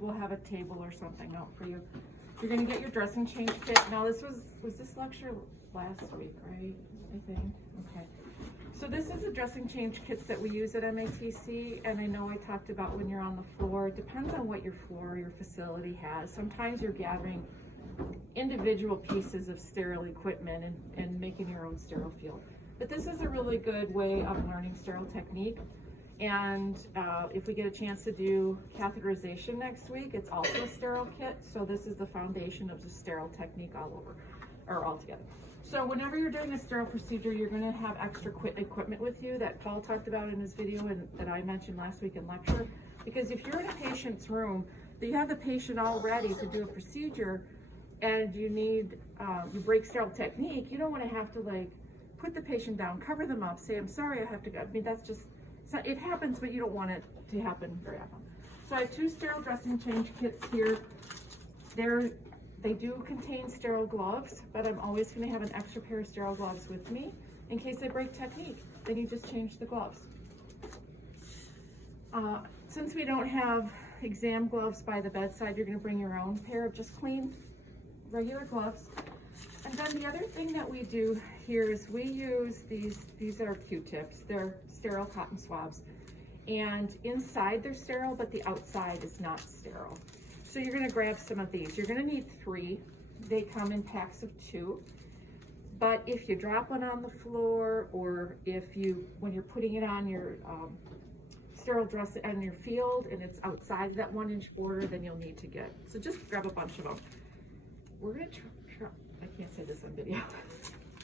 we'll have a table or something out for you. You're gonna get your dressing change kit. Now this was this lecture last week, right? I think, okay. So this is the dressing change kits that we use at MATC, and I know I talked about when you're on the floor. It depends on what your floor, your facility has. Sometimes you're gathering individual pieces of sterile equipment and making your own sterile field. But this is a really good way of learning sterile technique. And if we get a chance to do catheterization next week, it's also a sterile kit. So this is the foundation of the sterile technique all together. So whenever you're doing a sterile procedure, you're gonna have extra equipment with you that Paul talked about in his video and that I mentioned last week in lecture. Because if you're in a patient's room, you have the patient all ready to do a procedure and you need, you break sterile technique, you don't wanna have to like put the patient down, cover them up, say, I'm sorry, I have to go. I mean, that's just, so it happens, but you don't want it to happen very often. So I have 2 sterile dressing change kits here. They do contain sterile gloves, but I'm always going to have an extra pair of sterile gloves with me in case I break technique. Then you just change the gloves. Since we don't have exam gloves by the bedside, you're going to bring your own pair of just clean, regular gloves. And then the other thing that we do here is we use these are Q-tips. They're sterile cotton swabs. And inside they're sterile, but the outside is not sterile. So you're gonna grab some of these. You're gonna need 3. They come in packs of 2. But if you drop one on the floor, or when you're putting it on your sterile dress on your field and it's outside that 1-inch border, then you'll need to get. So just grab a bunch of them. We're gonna try, I can't say this on video.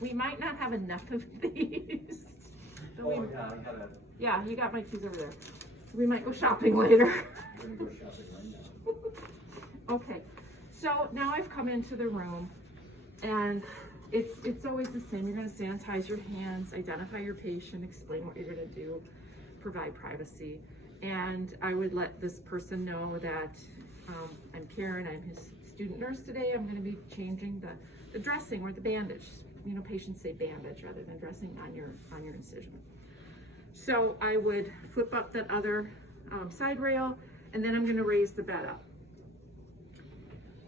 We might not have enough of these. So yeah, I gotta. Yeah, you got my keys over there. We might go shopping later. We're gonna go shopping right now. Okay, so now I've come into the room and it's always the same. You're gonna sanitize your hands, identify your patient, explain what you're gonna do, provide privacy. And I would let this person know that I'm Karen, I'm his student nurse today. I'm gonna be changing the dressing or the bandage. You know, patients say bandage rather than dressing on your incision. So I would flip up that other side rail, and then I'm gonna raise the bed up.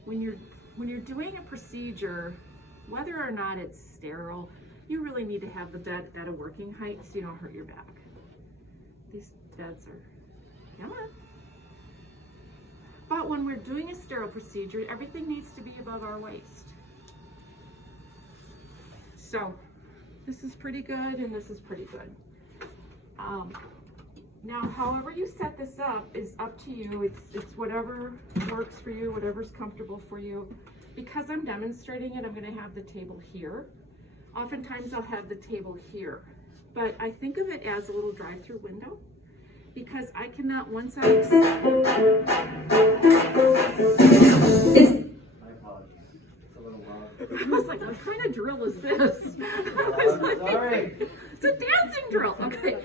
When you're doing a procedure, whether or not it's sterile, you really need to have the bed at a working height so you don't hurt your back. These beds are, come on. But when we're doing a sterile procedure, everything needs to be above our waist. So this is pretty good and this is pretty good. Now, however you set this up is up to you. It's whatever works for you, whatever's comfortable for you. Because I'm demonstrating it, I'm gonna have the table here. Oftentimes I'll have the table here, but I think of it as a little drive-through window because I cannot, once I apologize. It's a little loud. I was like, what kind of drill is this? I was like, Sorry. it's a dancing drill, okay.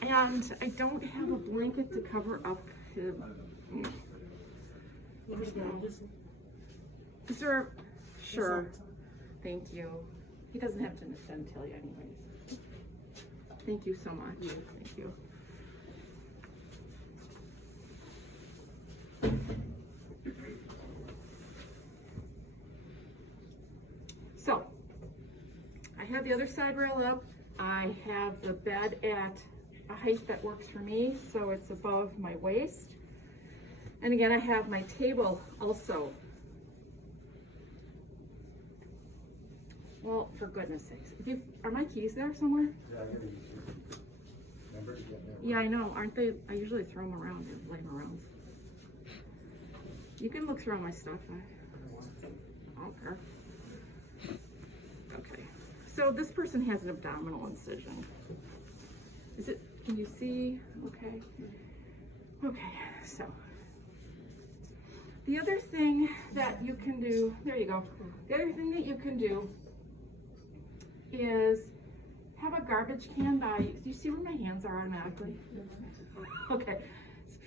And I don't have a blanket to cover up him. Is there, sure, thank you. He doesn't have to tell you anyways. Thank you so much, thank you. So, I have the other side rail up. I have the bed at a height that works for me, so it's above my waist. And again, I have my table also. Well, for goodness sakes. Are my keys there somewhere? Yeah, I gotta use it. Remember to get there. Yeah, I know, aren't they? I usually throw them around and lay them around. You can look through all my stuff. I don't care. Okay, so this person has an abdominal incision. Is it, can you see? Okay. Okay, so. The other thing that you can do, there you go. The other thing that you can do is have a garbage can by, do you see where my hands are automatically? Okay,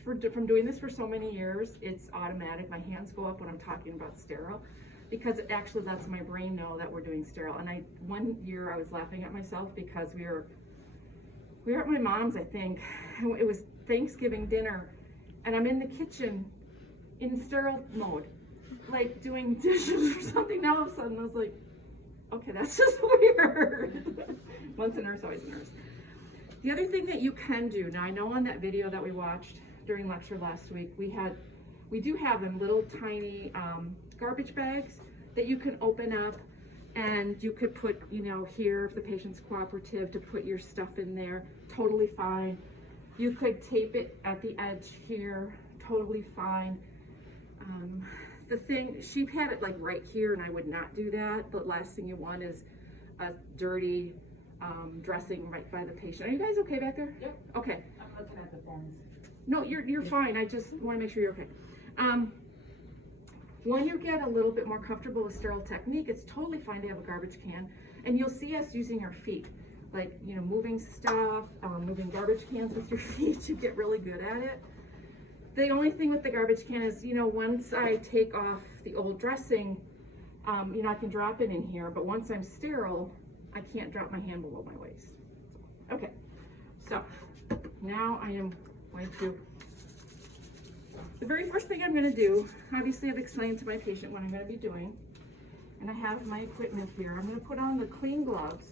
from doing this for so many years, it's automatic. My hands go up when I'm talking about sterile because it actually lets my brain know that we're doing sterile. And one year I was laughing at myself because we were at my mom's, I think. It was Thanksgiving dinner and I'm in the kitchen in sterile mode, like doing dishes or something. Now all of a sudden I was like, okay, that's just weird. Once a nurse, always a nurse. The other thing that you can do, now I know on that video that we watched during lecture last week, we do have them little tiny garbage bags that you can open up, and you could put, you know, here if the patient's cooperative to put your stuff in there, totally fine. You could tape it at the edge here, totally fine. The thing, she had it like right here, and I would not do that. The last thing you want is a dirty dressing right by the patient. Are you guys okay back there? Yep. Okay. I'm looking at the pens. No, you're fine. I just want to make sure you're okay. When you get a little bit more comfortable with sterile technique, it's totally fine to have a garbage can, and you'll see us using our feet, like, you know, moving stuff, moving garbage cans with your feet. You get really good at it. The only thing with the garbage can is, you know, once I take off the old dressing, you know, I can drop it in here, but once I'm sterile, I can't drop my hand below my waist. Okay, so now I am going to, the very first thing I'm going to do, obviously I've explained to my patient what I'm going to be doing, and I have my equipment here. I'm going to put on the clean gloves,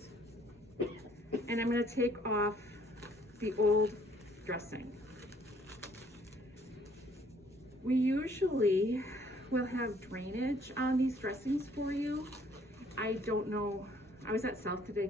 and I'm going to take off the old dressing. We usually will have drainage on these dressings for you. I don't know, I was at South today